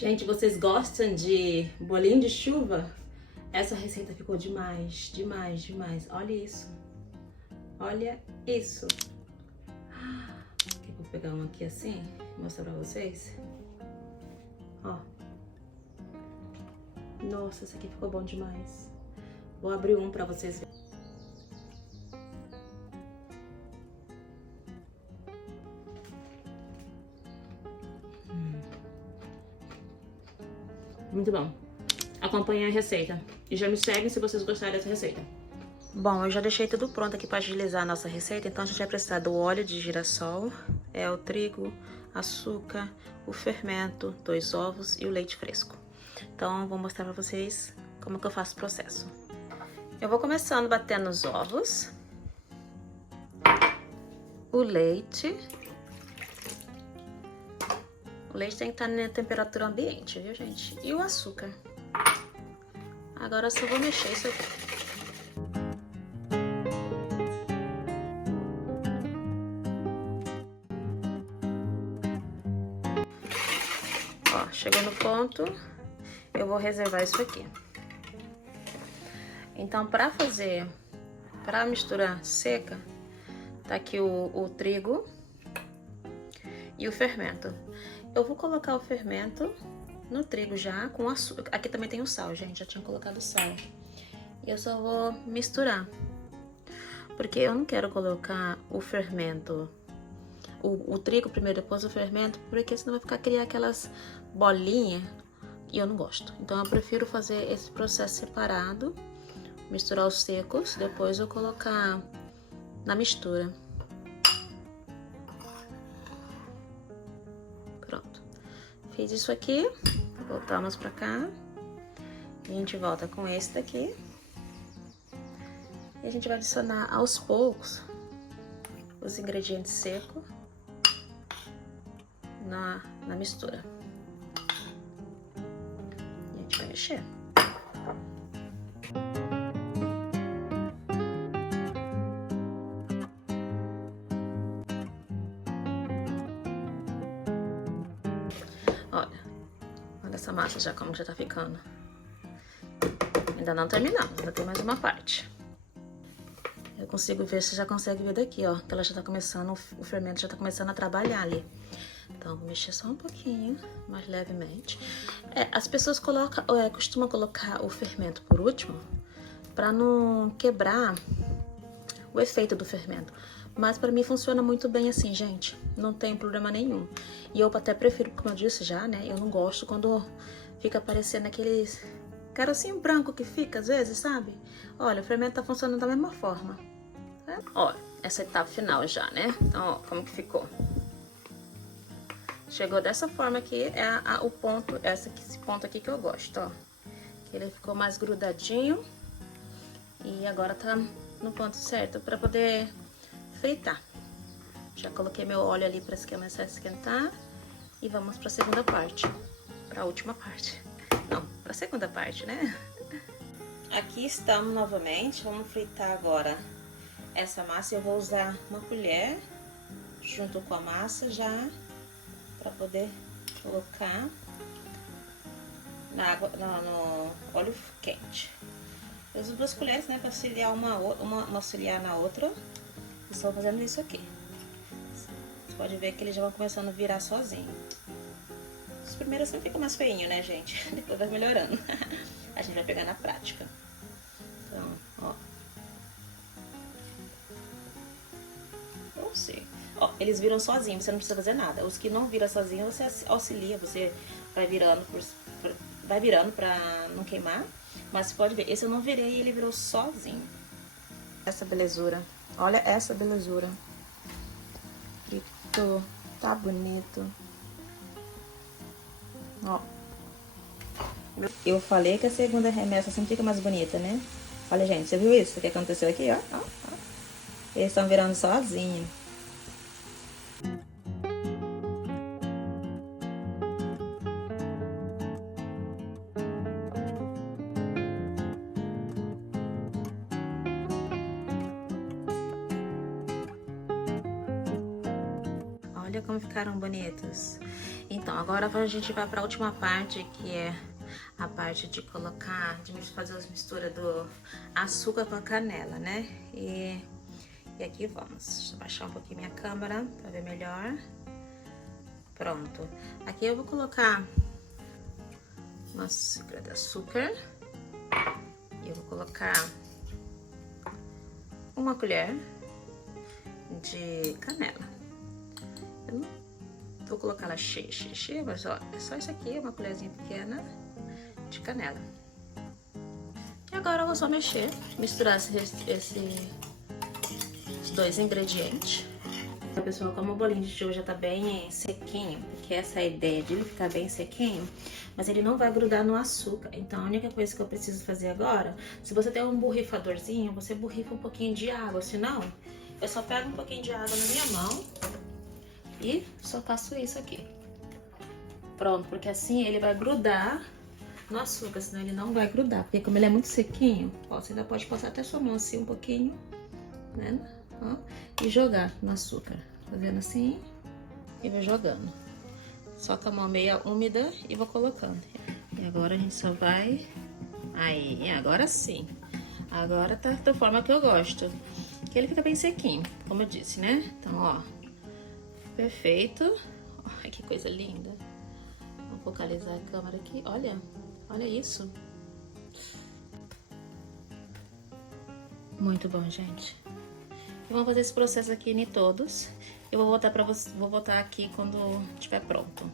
Gente, vocês gostam de bolinho de chuva? Essa receita ficou demais, demais, demais. Olha isso. Olha isso. Vou pegar um aqui assim, mostrar pra vocês. Ó. Nossa, esse aqui ficou bom demais. Vou abrir um pra vocês verem. Muito bom. Acompanhem a receita. E já me seguem se vocês gostarem dessa receita. Bom, eu já deixei tudo pronto aqui para agilizar a nossa receita. Então a gente vai precisar do óleo de girassol, o trigo, açúcar, o fermento, 2 ovos e o leite fresco. Então vou mostrar para vocês como que eu faço o processo. Eu vou começando batendo os ovos, o leite. O leite tem que estar na temperatura ambiente, viu, gente? E o açúcar. Agora eu só vou mexer isso aqui. Ó, chegou no ponto, eu vou reservar isso aqui. Então, para a mistura seca, tá aqui o trigo e o fermento. Eu vou colocar o fermento no trigo já com açúcar. Aqui também tem o sal, gente, já tinha colocado sal. E eu só vou misturar, porque eu não quero colocar o fermento, o trigo primeiro, depois o fermento, porque senão vai criar aquelas bolinhas e eu não gosto. Então eu prefiro fazer esse processo separado, misturar os secos, depois eu colocar na mistura. Pronto. Fiz isso aqui, voltamos pra cá. E a gente volta com esse daqui. E a gente vai adicionar aos poucos os ingredientes secos na mistura. E a gente vai mexer. Olha essa massa já como já tá ficando. Ainda não terminamos, ainda tem mais uma parte. Eu consigo ver, você já consegue ver daqui, ó, que ela já tá começando, o fermento já tá começando a trabalhar ali. Então, vou mexer só um pouquinho, mais levemente. As pessoas costumam colocar o fermento por último, pra não quebrar o efeito do fermento. Mas pra mim funciona muito bem assim, gente. Não tem problema nenhum. E eu até prefiro, como eu disse já, né? Eu não gosto quando fica aparecendo aqueles carocinho branco que fica às vezes, sabe? Olha, o fermento tá funcionando da mesma forma. Ó, essa etapa final já, né? Então, ó, como que ficou? Chegou dessa forma aqui, o ponto, esse ponto aqui que eu gosto, ó. Que ele ficou mais grudadinho. E agora tá no ponto certo pra poder fritar. Já coloquei meu óleo ali para começar a esquentar. E vamos para a segunda parte. Para a última parte. Não, para a segunda parte, né? Aqui estamos novamente. Vamos fritar agora essa massa. Eu vou usar uma colher junto com a massa já para poder colocar na água, no óleo quente. Eu uso 2 colheres, né, para auxiliar uma auxiliar na outra. Estou fazendo isso aqui. Você pode ver que eles já vão começando a virar sozinho. Os primeiros sempre ficam mais feinho, né, gente? Depois vai melhorando. A gente vai pegar na prática. Então, ó. Ó, eles viram sozinhos, você não precisa fazer nada. Os que não viram sozinho, você auxilia, você vai virando pra não queimar. Mas você pode ver, esse eu não virei e ele virou sozinho. Essa belezura. Olha essa belezura. Fritou. Tá bonito. Ó. Eu falei que a segunda remessa sempre fica mais bonita, né? Olha, gente, você viu isso? O que aconteceu aqui, ó? Ó, ó. Eles estão virando sozinhos. Olha como ficaram bonitos. Então, agora a gente vai pra última parte, que é a parte de colocar, de fazer as misturas do açúcar com a canela, né? E aqui vamos. Deixa eu baixar um pouquinho minha câmera pra ver melhor. Pronto. Aqui eu vou colocar uma xícara de açúcar. E eu vou colocar uma colher de canela. Eu não vou colocar ela cheia, mas ó, é só isso aqui, uma colherzinha pequena de canela. E agora eu vou só misturar esses dois ingredientes. Pessoal, como o bolinho de chuva já tá bem sequinho, porque essa é a ideia de ele ficar bem sequinho, mas ele não vai grudar no açúcar. Então a única coisa que eu preciso fazer agora, se você tem um borrifadorzinho, você borrifa um pouquinho de água, senão eu só pego um pouquinho de água na minha mão e só faço isso aqui. Pronto, porque assim ele vai grudar no açúcar, senão ele não vai grudar, porque como ele é muito sequinho, ó, você ainda pode passar até sua mão assim um pouquinho, né? Ó, e jogar no açúcar, fazendo assim e vou jogando, só com a mão meia úmida e vou colocando. E agora a gente só vai, aí, agora sim, agora tá da forma que eu gosto, que ele fica bem sequinho, como eu disse, né? Então, ó, perfeito. Ai, que coisa linda. Vou focalizar a câmera aqui, olha isso. Muito bom, gente. Vamos fazer esse processo aqui em todos. Eu vou voltar para você, vou voltar aqui quando estiver pronto.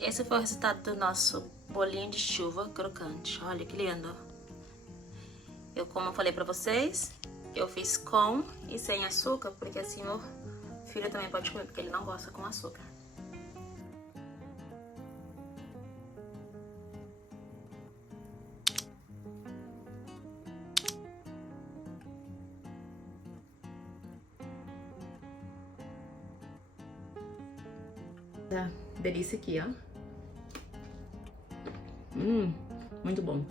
Esse foi o resultado do nosso bolinho de chuva crocante. Olha que lindo. Como eu falei para vocês, eu fiz com e sem açúcar, porque assim meu filho também pode comer, porque ele não gosta com açúcar. Delícia aqui, ó. Muito bom.